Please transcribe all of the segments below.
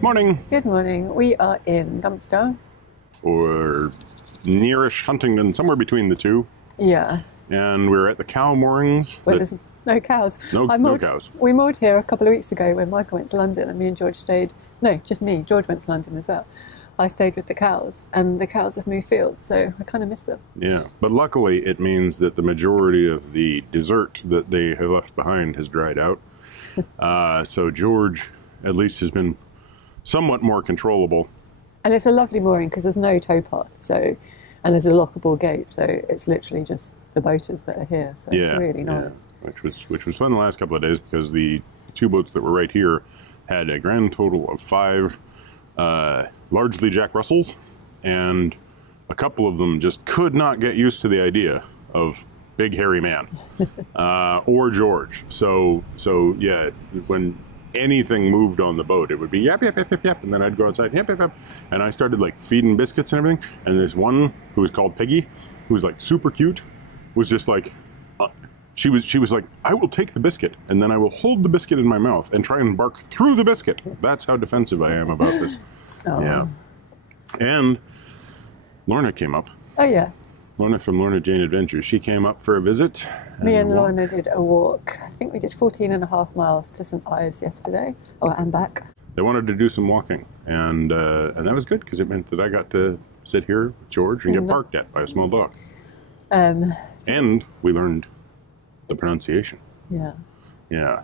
Morning. Good morning. We are in Gumster. Or nearish Huntingdon, somewhere between the two. Yeah. And we're at the cow moorings. Where there's no cows. No cows. We moored here a couple of weeks ago when Michael went to London and me and George stayed. No, just me. George went to London as well. I stayed with the cows, and the cows have moved fields, so I kind of miss them. Yeah, but luckily it means that the majority of the dessert that they have left behind has dried out. So George, at least, has been somewhat more controllable. And it's a lovely mooring because there's no towpath, and there's a lockable gate, so it's literally just the boaters that are here. So Yeah, it's really nice. Yeah. Which was fun the last couple of days because the two boats that were right here had a grand total of 5 largely Jack Russells, and a couple of them just could not get used to the idea of big hairy man or George. So yeah, when anything moved on the boat, it would be yap, yap, yap, yap, yap, and then I'd go outside, yap, yap, yap, and I started like feeding biscuits and everything, and there's one who was called Peggy, who was like super cute, was just like, she was like, I will take the biscuit, and then I will hold the biscuit in my mouth and try and bark through the biscuit. That's how defensive I am about this. Oh. Yeah. And Lorna came up. Oh, yeah. Lorna from Lorna Jane Adventures. She came up for a visit. Me and Lorna did a walk. I think we did 14.5 miles to St Ives yesterday, and back. They wanted to do some walking, and that was good because it meant that I got to sit here with George and get barked at by a small dog. And we learned the pronunciation. Yeah. Yeah.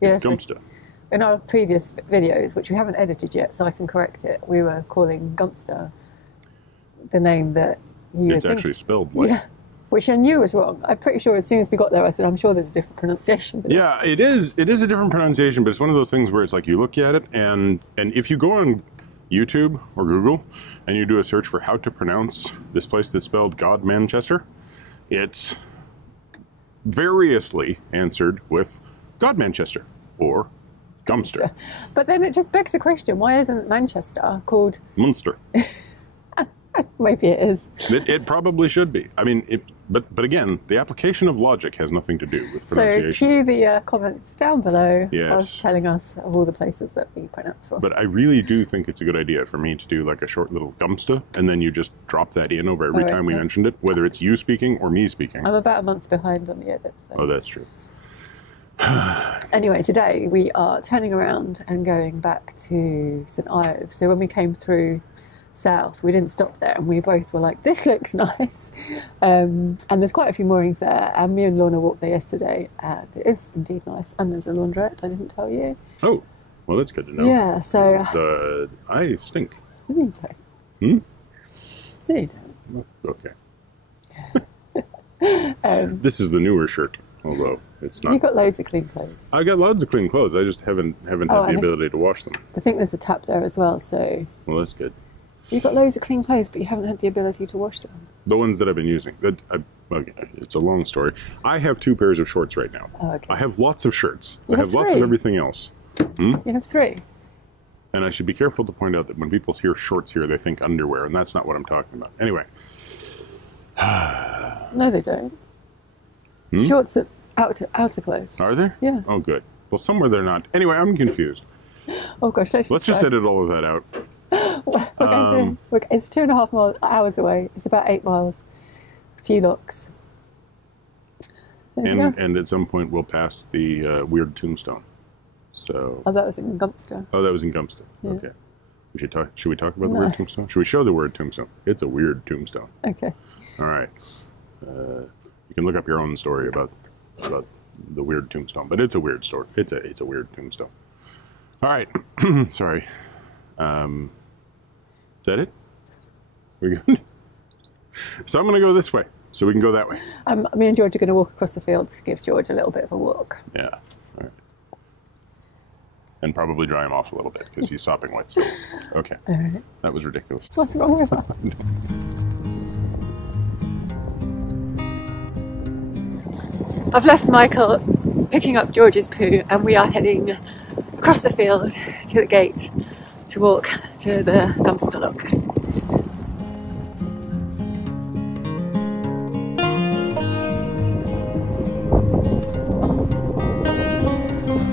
Yeah, It's Gumster. In our previous videos, which we haven't edited yet, so I can correct it, we were calling Gumster the name that you It's actually spelled like. Yeah, which I knew was wrong. I'm pretty sure as soon as we got there, I said, I'm sure there's a different pronunciation. Yeah, it is. It is a different pronunciation, but it's one of those things where it's like you look at it, and if you go on YouTube or Google and you do a search for how to pronounce this place that's spelled Godmanchester, it's variously answered with Godmanchester or Gumster. But then it just begs the question, why isn't Manchester called Munster? Maybe it is. It probably should be. I mean, but again, the application of logic has nothing to do with pronunciation. So cue the comments down below Yes. of telling us of all the places that we pronounce from. But I really do think it's a good idea for me to do like a short little Gumster, and then you just drop that in over every time we mentioned it, whether it's you speaking or me speaking. I'm about a month behind on the edit. So. Oh, that's true. Anyway, today we are turning around and going back to St Ives. So when we came through south, we didn't stop there, and we both were like, this looks nice. And there's quite a few moorings there, and me and Lorna walked there yesterday, and it is indeed nice. And there's a laundrette, I didn't tell you. Oh, well, that's good to know. Yeah, so... I stink. No, you don't. Hmm? No, you don't. Okay. This is the newer shirt, although it's not. You've got loads of clean clothes. I got loads of clean clothes. I just haven't had the ability to wash them. I think there's a tap there as well, so... Well, that's good. You've got loads of clean clothes, but you haven't had the ability to wash them. The ones that I've been using. Okay, it's a long story. I have 2 pairs of shorts right now. Oh, okay. I have lots of shirts. You I have lots of everything else. You have 3. And I should be careful to point out that when people hear shorts here, they think underwear, and that's not what I'm talking about. Anyway. No, they don't. Shorts are outer clothes. Are there? Yeah. Oh, good. Well, somewhere they're not. Anyway, I'm confused. Oh, gosh. Let's just edit all of that out. It's 2.5 hours away. It's about 8 miles. A few locks. And at some point we'll pass the weird tombstone. So. Oh, that was in Gumster. Oh, that was in Gumster. Yeah. Okay. Should we talk about the word tombstone? Should we show the word tombstone? It's a weird tombstone. Okay. All right. You can look up your own story about the weird tombstone, but it's a weird story. It's a weird tombstone. All right. Sorry. Is that it? We good? So I'm going to go this way, so we can go that way. Me and George are going to walk across the fields to give George a little bit of a walk. Yeah. All right. And probably dry him off a little bit, because he's sopping wet still. Okay. All right. That was ridiculous. What's wrong with that? I've left Michael picking up George's poo, and we are heading across the field to the gate to walk to the dumpster lock.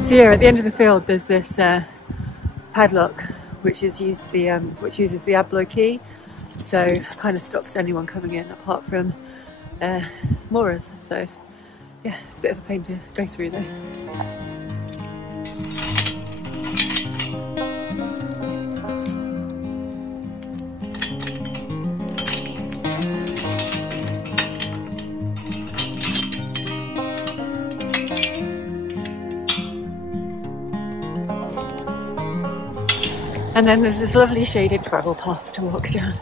So here at the end of the field there's this padlock which uses the ABLO key, so kind of stops anyone coming in apart from moorers. So yeah, it's a bit of a pain to go through though. And then there's this lovely shaded gravel path to walk down.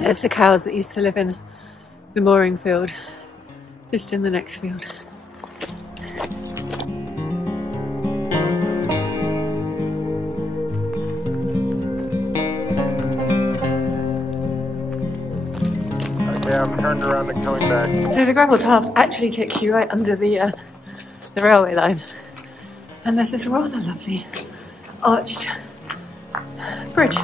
There's the cows that used to live in the mooring field, just in the next field. Okay, I'm turned around and coming back. So the gravel path actually takes you right under the railway line, and there's this rather lovely arched bridge.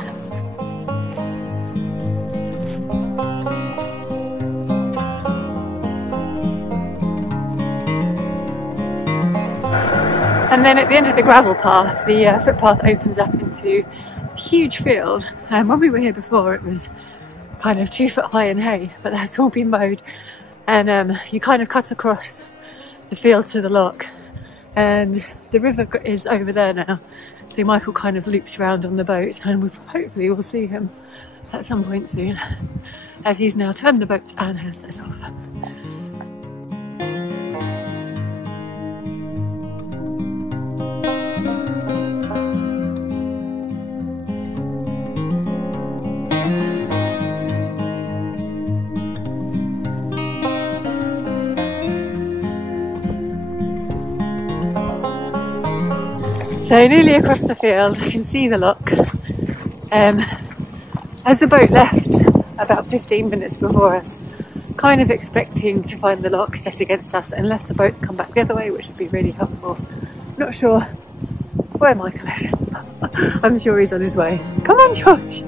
And then at the end of the gravel path, the footpath opens up into a huge field. And when we were here before, it was kind of 2 foot high in hay, but that's all been mowed. And you kind of cut across the field to the lock. And the river is over there now. So Michael kind of loops around on the boat, and we hopefully will see him at some point soon, as he's now turned the boat and has set off. So nearly across the field, I can see the lock. As the boat left about 15 minutes before us, kind of expecting to find the lock set against us, unless the boats come back the other way, which would be really helpful. Not sure where Michael is. I'm sure he's on his way. Come on, George!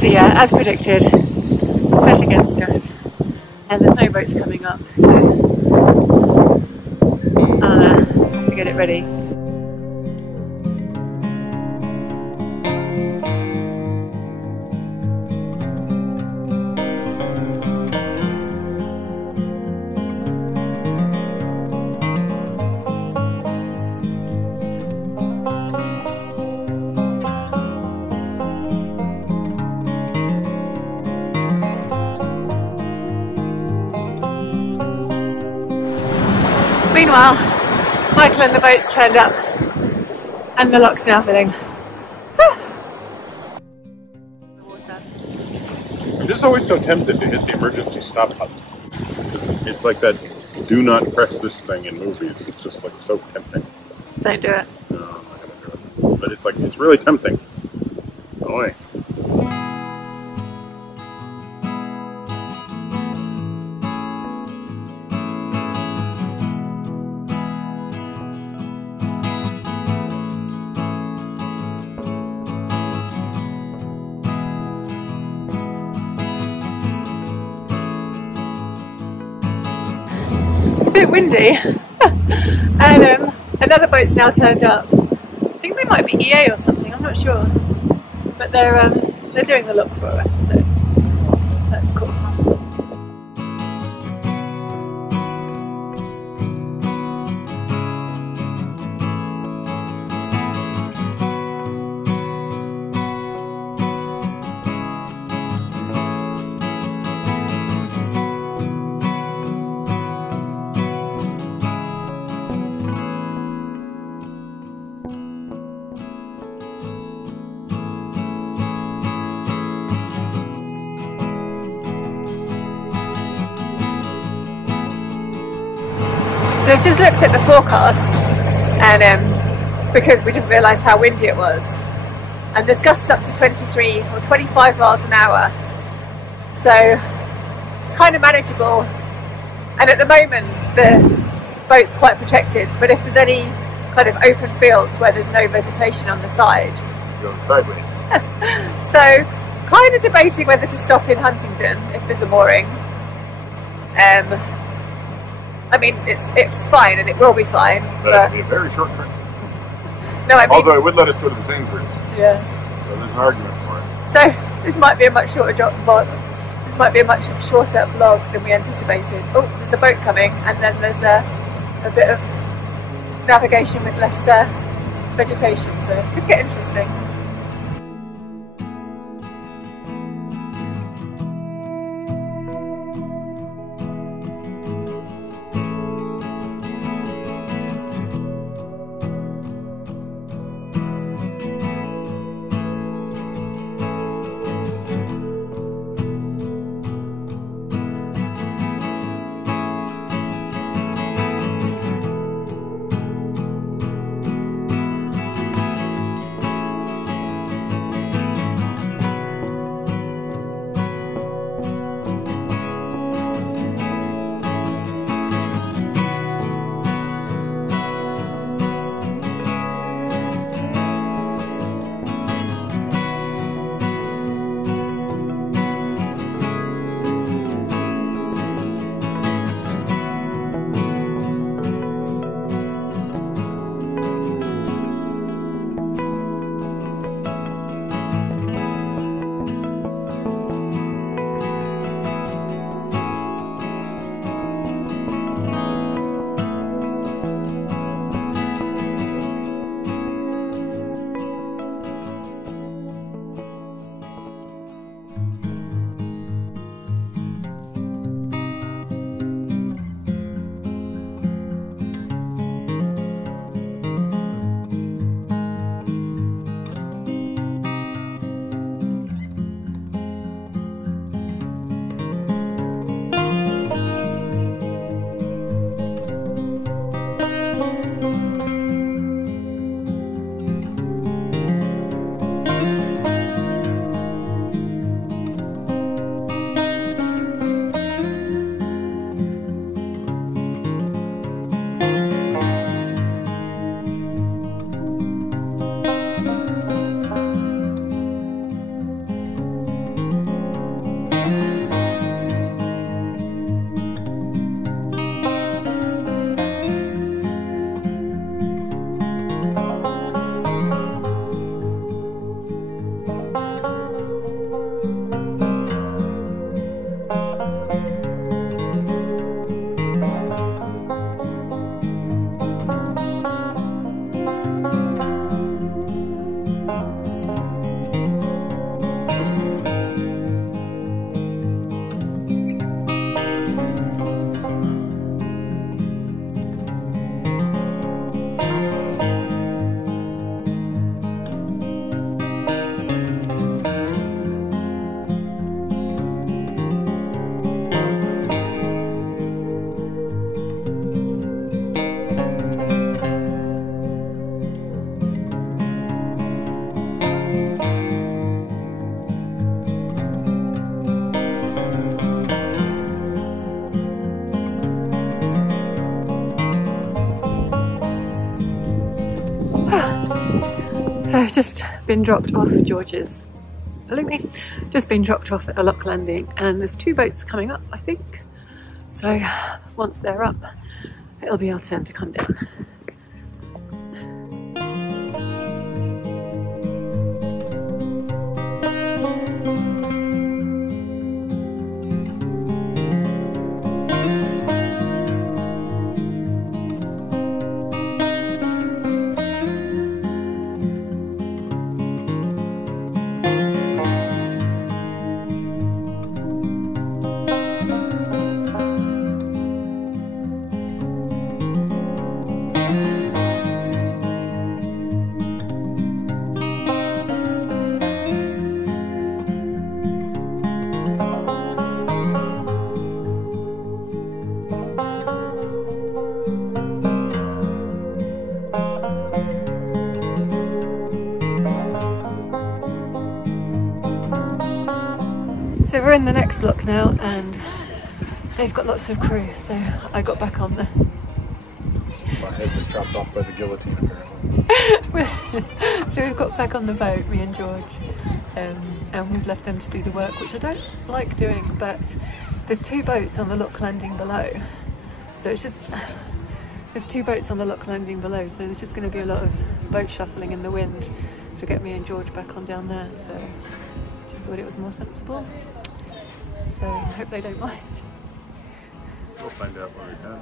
So yeah, as predicted, set against us, and there's no boats coming up, so I'll have to get it ready. Meanwhile, Michael and the boat's turned up, and the lock's now filling. I'm just always so tempted to hit the emergency stop button. It's like that do not press this thing in movies. It's just like so tempting. Don't do it. No, I'm not gonna do it. But it's like, it's really tempting. Oh wait. It's a bit windy, and another boat's now turned up. I think they might be EA or something, I'm not sure, but they're doing the look for us, so that's cool. So I've just looked at the forecast, and because we didn't realise how windy it was, and there's gusts up to 23 or 25 miles an hour, so it's kind of manageable. And at the moment the boat's quite protected, but if there's any kind of open fields where there's no vegetation on the side, you're going sideways. So kind of debating whether to stop in Huntingdon if there's a mooring. I mean, it's fine, and it will be fine, but it'll be a very short trip. No, I mean, although it would let us go to the Sainsbury's. Yeah. So there's an argument for it. So this might be a much shorter This might be a much shorter vlog than we anticipated. Oh, there's a boat coming, and then there's a bit of navigation with less vegetation, so it could get interesting. So I've just been dropped off at George's. Look me, just been dropped off at a lock landing, and there's 2 boats coming up, I think. So once they're up, it'll be our turn to come down. So we're in the next lock now, and they've got lots of crew, so I got back on the... My head was chopped off by the guillotine, apparently. So we've got back on the boat, me and George, and we've left them to do the work, which I don't like doing, but there's 2 boats on the lock landing below. So it's just... There's 2 boats on the lock landing below, so there's just going to be a lot of boat shuffling in the wind to get me and George back on down there, so just thought it was more sensible. So I hope they don't mind. We'll find out when we can.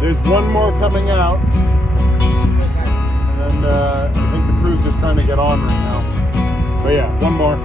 There's one more coming out, and then I think the crew's just trying to get on right now. But yeah, one more.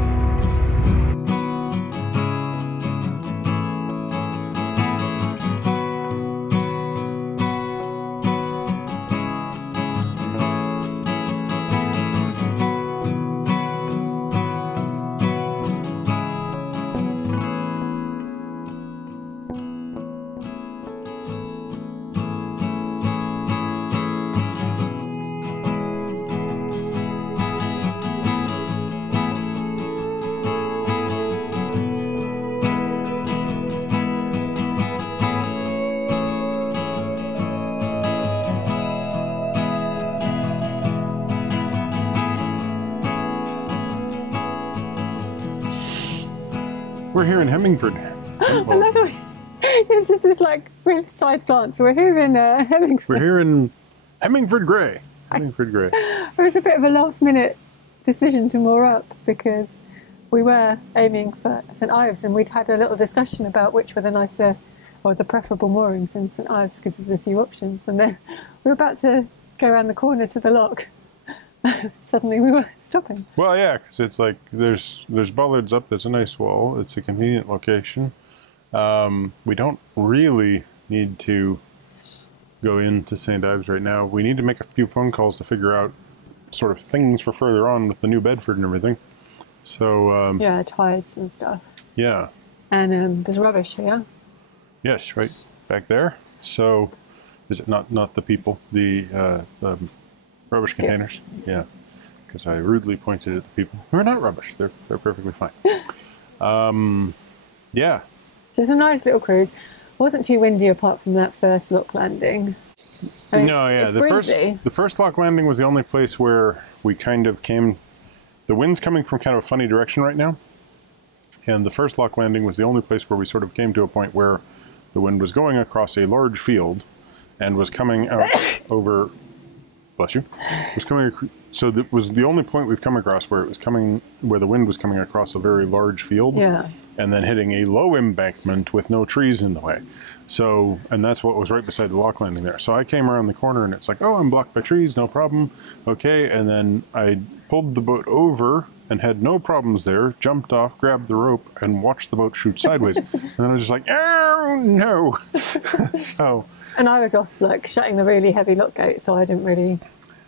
We're here in Heminford. I love the way it's just this like real side glance. We're here in Hemingford. We're here in Heminford Grey. Heminford Grey. It was a bit of a last minute decision to moor up because we were aiming for St Ives, and we'd had a little discussion about which were the nicer or the preferable moorings in St Ives because there's a few options, and then we were about to go around the corner to the lock. Suddenly we were stopping. Well, yeah, because it's like there's bollards up. There's a nice wall. It's a convenient location. We don't really need to go into St Ives right now. We need to make a few phone calls to figure out sort of things for further on with the new Bedford and everything. So yeah, tides and stuff. Yeah. And there's rubbish here. Yes, right back there. So is it not the people, the rubbish containers? Yes. Yeah, because I rudely pointed at the people who are not rubbish. They're perfectly fine. Yeah. So it's a nice little cruise. Wasn't too windy apart from that first lock landing. I mean, no, yeah, the first lock landing was the only place where we kind of came. The wind's coming from kind of a funny direction right now, and the first lock landing was the only place where we sort of came to a point where the wind was going across a large field and was coming out over. Bless you. Was coming. So that was the only point we've come across where it was coming, where the wind was coming across a very large field, yeah, and then hitting a low embankment with no trees in the way. So, and that's what was right beside the lock landing there. So I came around the corner and it's like, oh, I'm blocked by trees, no problem. Okay, and then I pulled the boat over and had no problems there, jumped off, grabbed the rope, and watched the boat shoot sideways. And then I was just like, oh no. So. And I was off like shutting the really heavy lock gate, so I didn't really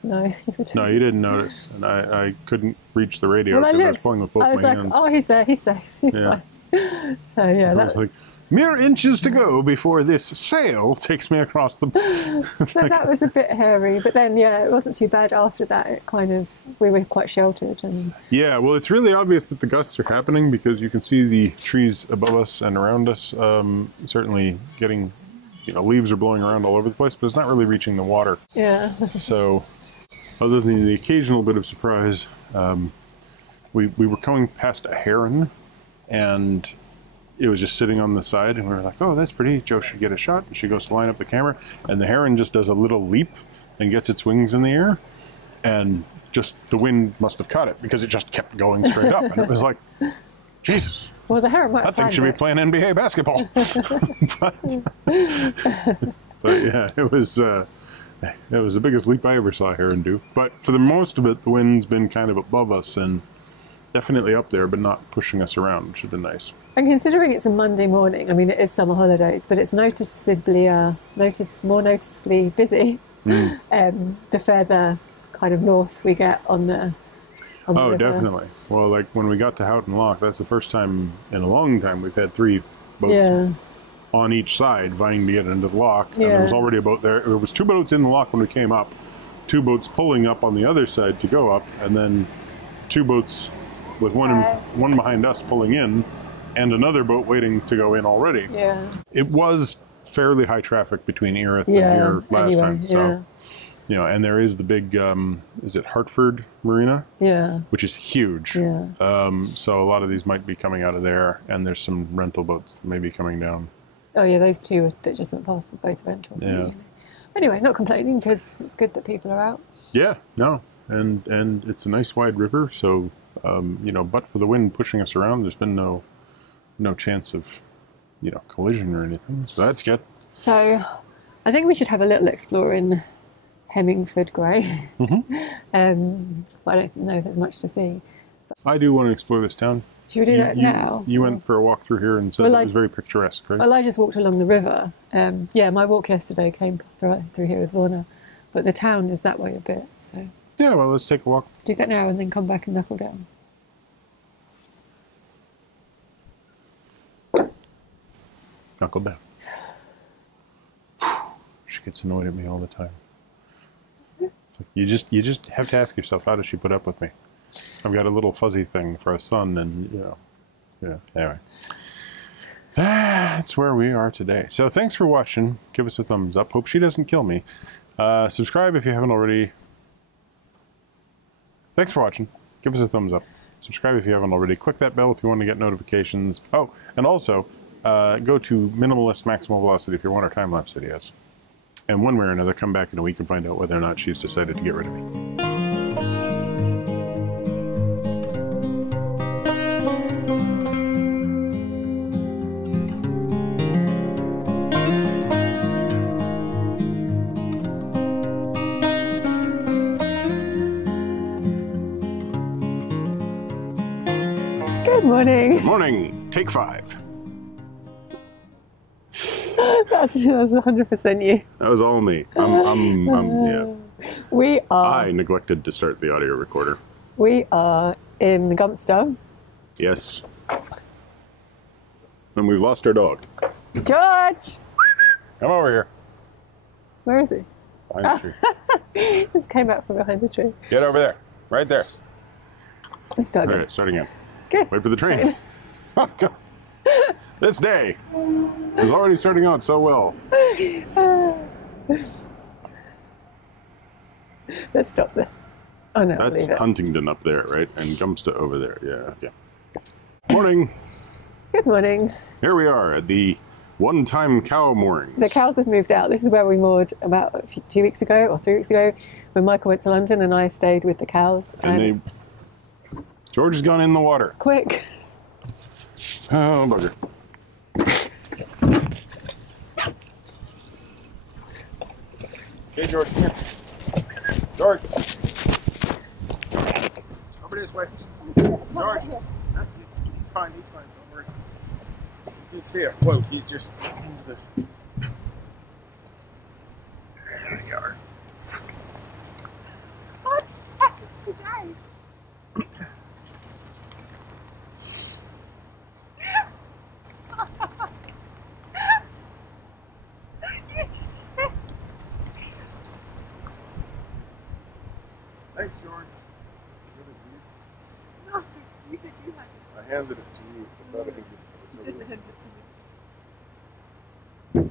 know. No, you didn't notice, and I couldn't reach the radio Well, because I was pulling with both I was my like, hands. oh, he's there, he's safe, he's fine. So yeah, I was like, mere inches to go before this sail takes me across the. so that was a bit hairy, but then yeah, it wasn't too bad after that. It kind of, we were quite sheltered, and yeah, well, it's really obvious that the gusts are happening because you can see the trees above us and around us certainly getting. You know, leaves are blowing around all over the place, but it's not really reaching the water. Yeah. So, other than the occasional bit of surprise, we were coming past a heron, and it was just sitting on the side, and we were like, oh, that's pretty. Joe should get a shot. And she goes to line up the camera, and the heron just does a little leap and gets its wings in the air, and just the wind must have caught it because it just kept going straight up, and it was like, Jesus. Well, the heron might that thing should be playing NBA basketball. but yeah, it was the biggest leap I ever saw a heron do. But for the most of it, the wind's been kind of above us and definitely up there, but not pushing us around, which has been nice. And considering it's a Monday morning, I mean, it is summer holidays, but it's noticeably more noticeably busy the further kind of north we get on the on the Oh, river. definitely. Well, like when we got to Houghton Loch, that's the first time in a long time we've had 3 boats Yeah. on each side vying to get into the loch. And there was Yeah. already a boat there. There was 2 boats in the loch when we came up, 2 boats pulling up on the other side to go up, and then 2 boats with one behind us pulling in, and another boat waiting to go in already. Yeah. It was fairly high traffic between Erith and Yeah. here last Anyway, time. So, yeah. you know, and there is the big, is it Hartford Marina? Yeah. Which is huge. Yeah. So a lot of these might be coming out of there, and there's some rental boats maybe coming down. Oh yeah, those 2 that just went past were both rental. Yeah. Anyway, not complaining because it's good that people are out. Yeah, no, and it's a nice wide river, so you know, but for the wind pushing us around, there's been no chance of, you know, collision or anything. So that's good. So, I think we should have a little explore in Heminford Grey. Mm-hmm. But I don't know if there's much to see. I do want to explore this town. Should we do that now? You went for a walk through here and said Well, it was very picturesque, right? Well, I just walked along the river. Yeah, my walk yesterday came through here with Lorna, but the town is that way a bit. So Yeah, well, let's take a walk. do that now and then come back and knuckle down. Knuckle down. She gets annoyed at me all the time. It's like, you just have to ask yourself, how does she put up with me? I've got a little fuzzy thing for a son, and you know, yeah. Anyway, that's where we are today. So thanks for watching. Give us a thumbs up. Hope she doesn't kill me. Subscribe if you haven't already. Thanks for watching. Give us a thumbs up. Subscribe if you haven't already. Click that bell if you want to get notifications. Oh, and also go to minimalList maximal velocity if you want our time-lapse videos. And one way or another, come back in a week and find out whether or not she's decided to get rid of me. Good morning. Good morning. Take 5. That's 100% you. That was all me. Yeah. I neglected to start the audio recorder. We are in the Gumpster. Yes. And we've lost our dog. George! Come over here. Where is he? Behind the tree. Just came out from behind the tree. Get over there. Right there. Let's start All again. right, start again. Okay. Wait for the train. Oh, God. This day is already starting out so well. Let's stop this. Oh no, That's leave it. Huntingdon up there, right? And Gumsta over there. Yeah, okay. Morning. Good morning. Here we are at the one-time cow moorings. The cows have moved out. This is where we moored about 2 weeks ago or 3 weeks ago when Michael went to London and I stayed with the cows. And George has gone in the water. Quick. Oh, bugger. Okay, George, come here. George. Over this way. George. He's fine, don't worry. He can stay afloat, he's just... There we are. I'm sad today. Thanks, George. No, you said you had it. I handed it to you. I thought I could give it to Didn't you. hand it to me.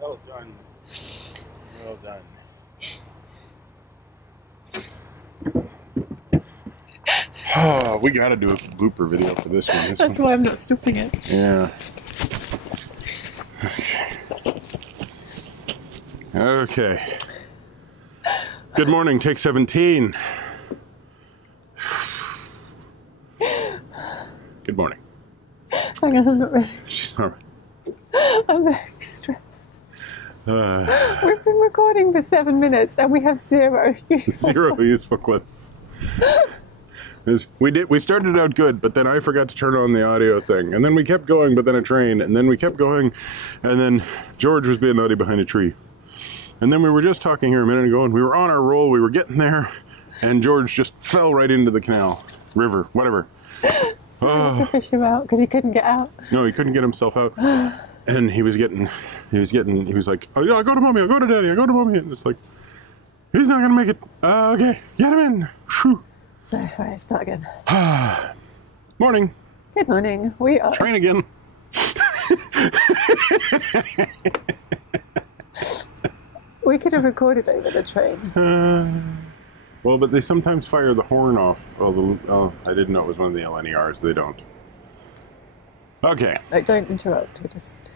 Well done. Well done. Oh, we gotta do a blooper video for this one. That's why I'm not stopping it. Yeah. Okay. Good morning, take 17. Good morning. Hang on, I'm not ready. She's all I'm very stressed. right. We've been recording for 7 minutes and we have zero use. Zero useful clips. We started out good, but then I forgot to turn on the audio thing, and then we kept going, but then a train, and then we kept going, and then George was being naughty behind a tree. And then we were just talking here a minute ago, and we were on our roll, we were getting there, and George just fell right into the canal, river, whatever. So I had to fish him out because he couldn't get out. No, he couldn't get himself out. And he was like, oh yeah, I'll go to mommy, I'll go to daddy, I'll go to mommy. And it's like, he's not gonna make it. Okay, get him in. Whew. So, right, start again. Morning. Good morning. We are... Train again. We could have recorded over the train. Well, but they sometimes fire the horn off. Oh, I didn't know it was one of the LNERs. They don't. Okay. Like, don't interrupt. We're just...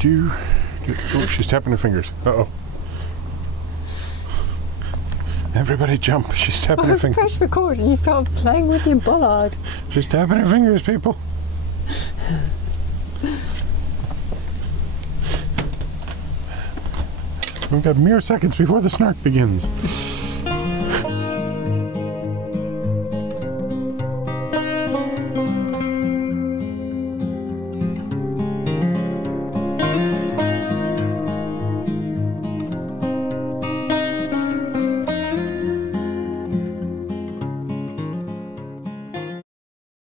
Oh, she's tapping her fingers. Uh-oh. Everybody jump. She's tapping her fingers. Press record and you start playing with your bollard. She's tapping her fingers, people. We've got mere seconds before the snark begins.